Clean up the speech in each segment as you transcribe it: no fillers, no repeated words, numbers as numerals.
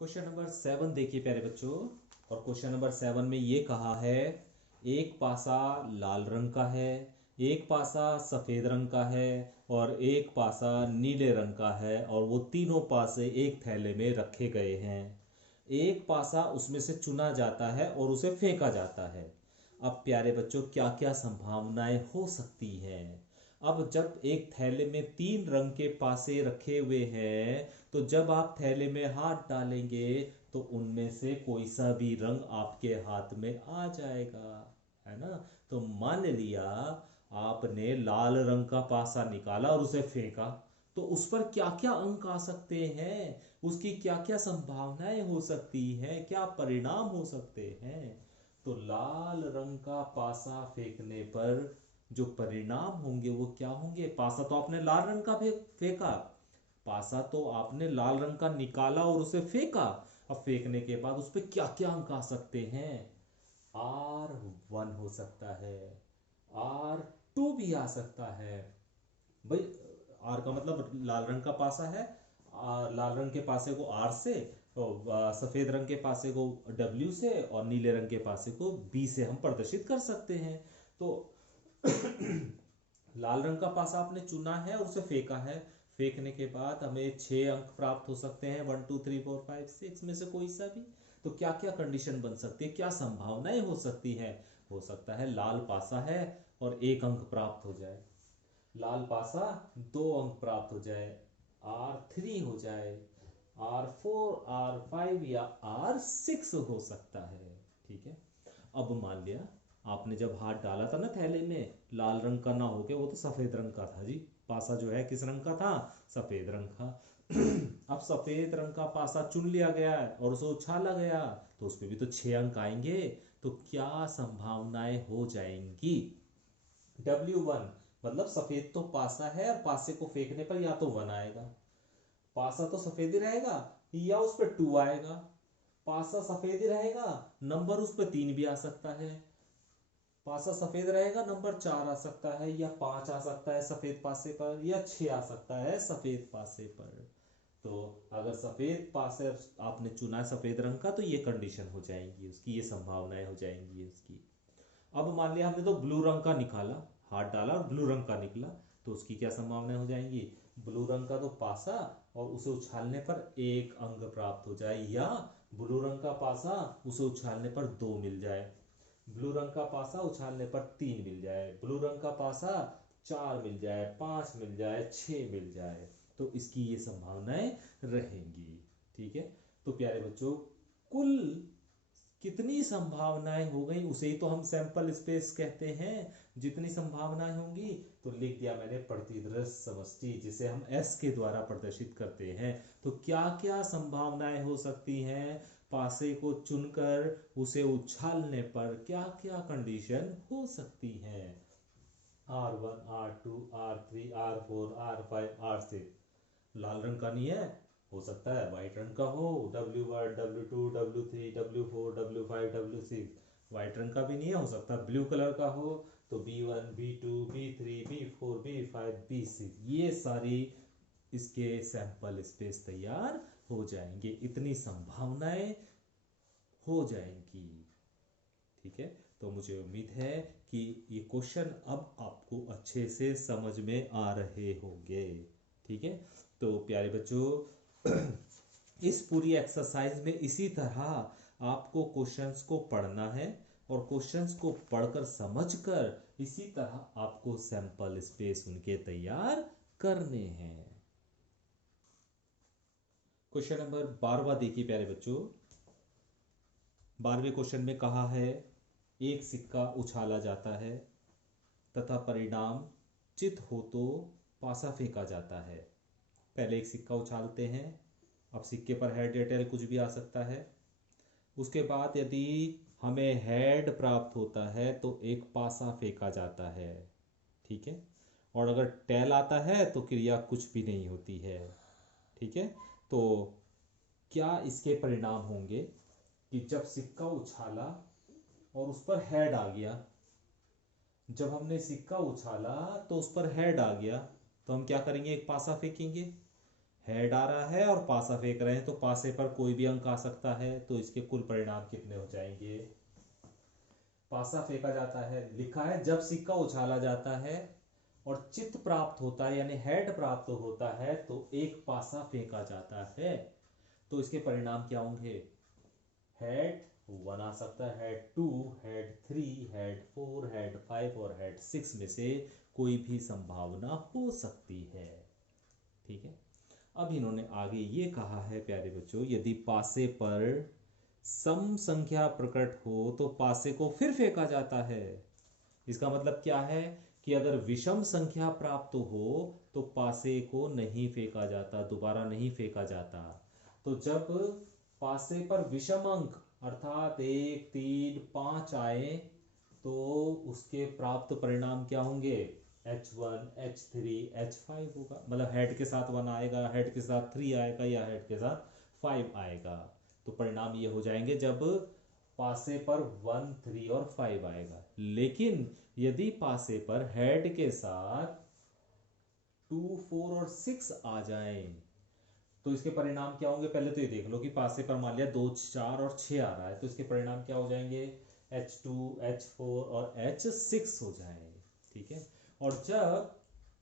Question number 7 देखिए प्यारे बच्चों। और क्वेश्चन नंबर 7 में ये कहा है, एक पासा लाल रंग का है, एक पासा सफेद रंग का है और एक पासा नीले रंग का है, और वो तीनों पासे एक थैले में रखे गए हैं। एक पासा उसमें से चुना जाता है और उसे फेंका जाता है। अब प्यारे बच्चों, क्या क्या संभावनाएं हो सकती हैं? अब जब एक थैले में तीन रंग के पासे रखे हुए हैं, तो जब आप थैले में हाथ डालेंगे तो उनमें से कोई सा भी रंग आपके हाथ में आ जाएगा, है ना। तो मान लिया आपने लाल रंग का पासा निकाला और उसे फेंका, तो उस पर क्या क्या अंक आ सकते हैं, उसकी क्या क्या संभावनाएं हो सकती हैं, क्या परिणाम हो सकते हैं। तो लाल रंग का पासा फेंकने पर जो परिणाम होंगे वो क्या होंगे? पासा तो आपने लाल रंग का फेंका, पासा तो आपने लाल रंग का निकाला और उसे फेंका। अब फेंकने के बाद उस पर क्या क्या अंक आ सकते हैं? R1 हो सकता है, R2 भी आ सकता है। भाई, आर का मतलब लाल रंग का पासा है, लाल रंग के पासे को आर से, और सफेद रंग के पासे को डब्ल्यू से, और नीले रंग के पासे को बी से हम प्रदर्शित कर सकते हैं। तो लाल रंग का पासा आपने चुना है और उसे फेंका है। फेंकने के बाद हमें 6 अंक प्राप्त हो सकते हैं, 1 2 3 4 5 6 में से कोई सा भी। तो क्या क्या कंडीशन बन सकती है, क्या संभावनाएं हो सकती है? हो सकता है लाल पासा है और 1 अंक प्राप्त हो जाए, लाल पासा 2 अंक प्राप्त हो जाए, R3 हो जाए, R4 R5 या R6 हो सकता है। ठीक है। अब मान लिया आपने जब हाथ डाला था ना थैले में, लाल रंग का ना होके वो तो सफेद रंग का था जी। पासा जो है किस रंग का था? सफेद रंग का। अब सफेद रंग का पासा चुन लिया गया है और उसे उछाला गया, तो उस पे भी तो 6 अंक आएंगे। तो क्या संभावनाएं हो जाएंगी? W1 मतलब सफेद तो पासा है, और पासे को फेंकने पर या तो 1 आएगा, पासा तो सफेद ही रहेगा, या उस पर 2 आएगा। पासा सफेद ही रहेगा, नंबर उस पर 3 भी आ सकता है। पासा सफेद रहेगा, नंबर 4 आ सकता है, या 5 आ सकता है सफेद पासे पर, या 6 आ सकता है सफेद पासे पर। तो अगर सफेद पासे आपने चुना है सफेद रंग का, तो ये कंडीशन हो जाएंगी उसकी, ये संभावनाएं हो जाएंगी उसकी। अब मान लिया हमने तो ब्लू रंग का निकाला, हाथ डाला और ब्लू रंग का निकला, तो उसकी क्या संभावना हो जाएंगी? ब्लू रंग का तो पासा और उसे उछालने पर 1 अंक प्राप्त हो जाए, या ब्लू रंग का पासा उसे उछालने पर 2 मिल जाए, ब्लू रंग का पासा उछालने पर 3 मिल जाए, ब्लू रंग का पासा 4 मिल जाए, 5 मिल जाए, 6 मिल जाए। तो इसकी ये संभावनाएं रहेंगी। ठीक है। तो प्यारे बच्चों, कुल कितनी संभावनाएं हो गई उसे ही तो हम सैंपल स्पेस कहते हैं। जितनी संभावनाएं होंगी, तो लिख दिया मैंने प्रतिदृश समष्टि, जिसे हम एस के द्वारा प्रदर्शित करते हैं। तो क्या क्या संभावनाएं हो सकती हैं? पासे को चुनकर उसे उछालने पर क्या क्या कंडीशन हो सकती हैं? R1 R2 R3 R4 R5 R6। लाल रंग का नहीं है, हो सकता है वाइट रंग का हो, W1 W2 W3 W4 W5 W6। White रंग का भी नहीं है, हो सकता है ब्लू कलर का हो, तो B1 B2 B3 B4 B5 B6, ये सारी इसके सैंपल स्पेस तैयार हो जाएंगे, इतनी संभावनाएं हो जाएंगी। ठीक है। तो मुझे उम्मीद है कि ये क्वेश्चन अब आपको अच्छे से समझ में आ रहे होंगे। ठीक है। तो प्यारे बच्चों, इस पूरी एक्सरसाइज में इसी तरह आपको क्वेश्चंस को पढ़ना है, और क्वेश्चंस को पढ़कर समझकर इसी तरह आपको सैंपल स्पेस उनके तैयार करने हैं। क्वेश्चन नंबर 12 देखिए प्यारे बच्चों। 12वें क्वेश्चन में कहा है, एक सिक्का उछाला जाता है तथा परिणाम चित हो तो पासा फेंका जाता है। पहले एक सिक्का उछालते हैं, अब सिक्के पर हेड या टेल कुछ भी आ सकता है। उसके बाद यदि हमें हेड प्राप्त होता है तो एक पासा फेंका जाता है। ठीक है। और अगर टेल आता है तो क्रिया कुछ भी नहीं होती है। ठीक है। तो क्या इसके परिणाम होंगे कि जब सिक्का उछाला और उस पर हेड आ गया, जब हमने सिक्का उछाला तो उस पर हेड आ गया, तो हम क्या करेंगे? एक पासा फेंकेंगे। हेड आ रहा है और पासा फेंक रहे हैं, तो पासे पर कोई भी अंक आ सकता है, तो इसके कुल परिणाम कितने हो जाएंगे? पासा फेंका जाता है, लिखा है जब सिक्का उछाला जाता है और चित्त प्राप्त होता है यानी हेड प्राप्त होता है तो एक पासा फेंका जाता है, तो इसके परिणाम क्या होंगे? हेड 1 आ सकता है, हेड 2, हेड 3, हेड 4, हेड 5 और हेड 6 में से कोई भी संभावना हो सकती है। ठीक है, अब इन्होंने आगे ये कहा है प्यारे बच्चों, यदि पासे पर सम संख्या प्रकट हो तो पासे को फिर फेंका जाता है। इसका मतलब क्या है कि अगर विषम संख्या प्राप्त हो तो पासे को नहीं फेंका जाता, दोबारा नहीं फेंका जाता। तो जब पासे पर विषम अंक अर्थात 1, 3, 5 आए तो उसके प्राप्त परिणाम क्या होंगे? H1, H3, H5 होगा, मतलब हेड के साथ 1 आएगा, हेड के साथ 3 आएगा या हेड के साथ 5 आएगा। तो परिणाम ये हो जाएंगे जब पासे पर 1, 3 और 5 आएगा। लेकिन यदि पासे पर हेड के साथ 2, 4 और 6 आ जाए तो इसके परिणाम क्या होंगे? पहले तो ये देख लो कि पासे पर मान लिया 2, 4 और 6 आ रहा है, तो इसके परिणाम क्या हो जाएंगे? H2, H4 और H6 हो जाएंगे। ठीक है, और जब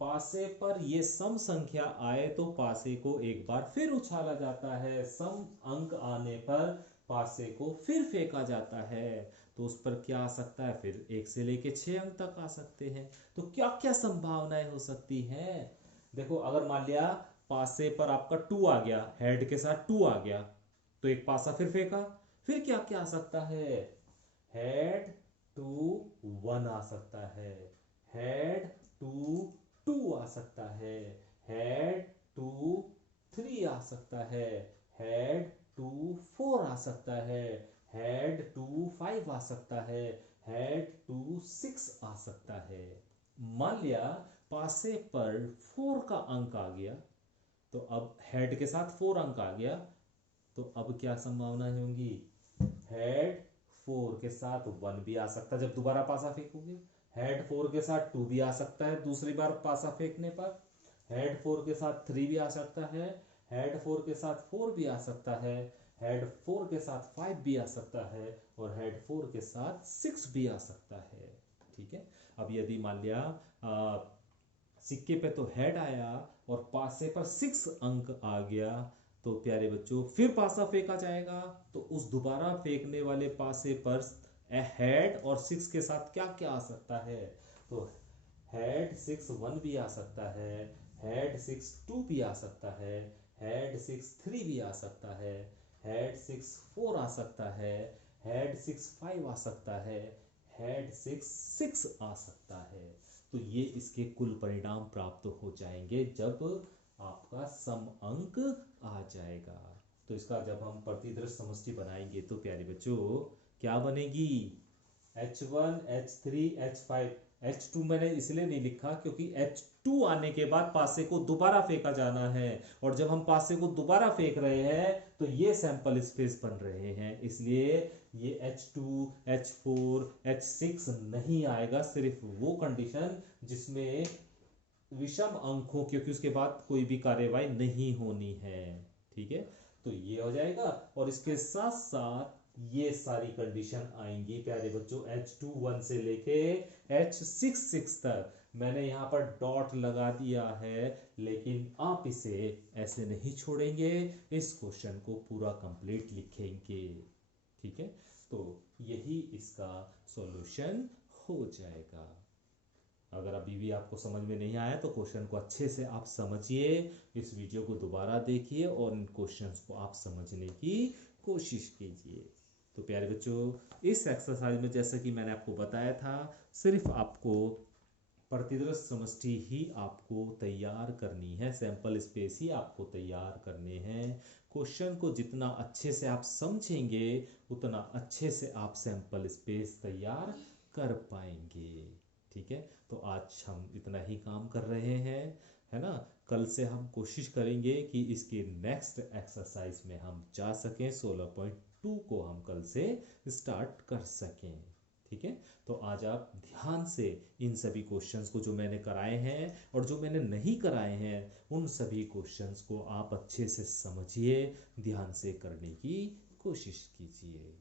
पासे पर ये सम संख्या आए तो पासे को एक बार फिर उछाला जाता है, सम अंक आने पर पासे को फिर फेंका जाता है, तो उस पर क्या आ सकता है? फिर 1 से लेके 6 अंक तक आ सकते हैं। तो क्या क्या संभावनाएं हो सकती हैं? देखो, अगर मान लिया पासे पर आपका 2 आ गया, हेड के साथ 2 आ गया, तो एक पासा फिर फेंका, फिर क्या क्या आ सकता है? हेड 2, 1 आ सकता है, हेड 2, 2 आ सकता है, हेड 2, 3 आ सकता है, हेड 2, 4 आ सकता है, हेड 2, 5 आ सकता है, हेड 2, 6 आ सकता है। मान लिया पासे पर 4 का अंक आ गया, तो अब हेड के साथ 4 अंक आ गया, तो अब क्या संभावनाएं होंगी? हेड 4 के साथ 1 भी आ सकता है जब दोबारा पासा फेंकोगे, हेड 4 के साथ 2 भी आ सकता है दूसरी बार पासा फेंकने पर, हेड 4 के साथ 3 भी आ सकता है, हेड 4 के साथ 4 भी आ सकता है, हेड 4 के साथ 5 भी आ सकता है और हेड 4 के साथ 6 भी आ सकता है। ठीक है, अब यदि मान लिया सिक्के पे तो हेड आया और पासे पर 6 अंक आ गया, तो प्यारे बच्चों फिर पासा फेंका जाएगा, तो उस दोबारा फेंकने वाले पासे पर हेड और 6 के साथ क्या क्या आ सकता है? तो हेड 6, 1 भी आ सकता है, हेड 6, 2 भी आ सकता है, हेड 6, 3 भी आ सकता है, हेड 6, 4 आ सकता है, हेड 6, 5 आ सकता है, हेड 6, 6 आ सकता है। तो ये इसके कुल परिणाम प्राप्त हो जाएंगे जब आपका सम अंक आ जाएगा। तो इसका जब हम प्रतिदृश समष्टि बनाएंगे तो प्यारे बच्चों क्या बनेगी? H1, H3, H5, H2 मैंने इसलिए नहीं लिखा क्योंकि H2 आने के बाद पासे को दोबारा फेंका जाना है, और जब हम पासे को दोबारा फेंक रहे हैं तो ये सैंपल स्पेस बन रहे हैं, इसलिए ये H2, H4, H6 नहीं आएगा। सिर्फ वो कंडीशन जिसमें विषम अंक हो, क्योंकि उसके बाद कोई भी कार्यवाही नहीं होनी है। ठीक है, तो ये हो जाएगा, और इसके साथ साथ ये सारी कंडीशन आएंगी प्यारे बच्चों H2, 1 से लेके H6, 6 तक। मैंने यहाँ पर डॉट लगा दिया है, लेकिन आप इसे ऐसे नहीं छोड़ेंगे, इस क्वेश्चन को पूरा कंप्लीट लिखेंगे। ठीक है, तो यही इसका सॉल्यूशन हो जाएगा। अगर अभी भी आपको समझ में नहीं आया तो क्वेश्चन को अच्छे से आप समझिए, इस वीडियो को दोबारा देखिए और इन क्वेश्चंस को आप समझने की कोशिश कीजिए। तो प्यारे बच्चों, इस एक्सरसाइज में जैसा कि मैंने आपको बताया था, सिर्फ आपको प्रतिदृश समष्टि ही आपको तैयार करनी है, सैंपल स्पेस ही आपको तैयार करने हैं। क्वेश्चन को जितना अच्छे से आप समझेंगे उतना अच्छे से आप सैंपल स्पेस तैयार कर पाएंगे। ठीक है, तो आज हम इतना ही काम कर रहे हैं, है ना। कल से हम कोशिश करेंगे कि इसके नेक्स्ट एक्सरसाइज में हम जा सकें, 16.2 को हम कल से स्टार्ट कर सकें। ठीक है, तो आज आप ध्यान से इन सभी क्वेश्चंस को जो मैंने कराए हैं और जो मैंने नहीं कराए हैं उन सभी क्वेश्चंस को आप अच्छे से समझिए, ध्यान से करने की कोशिश कीजिए।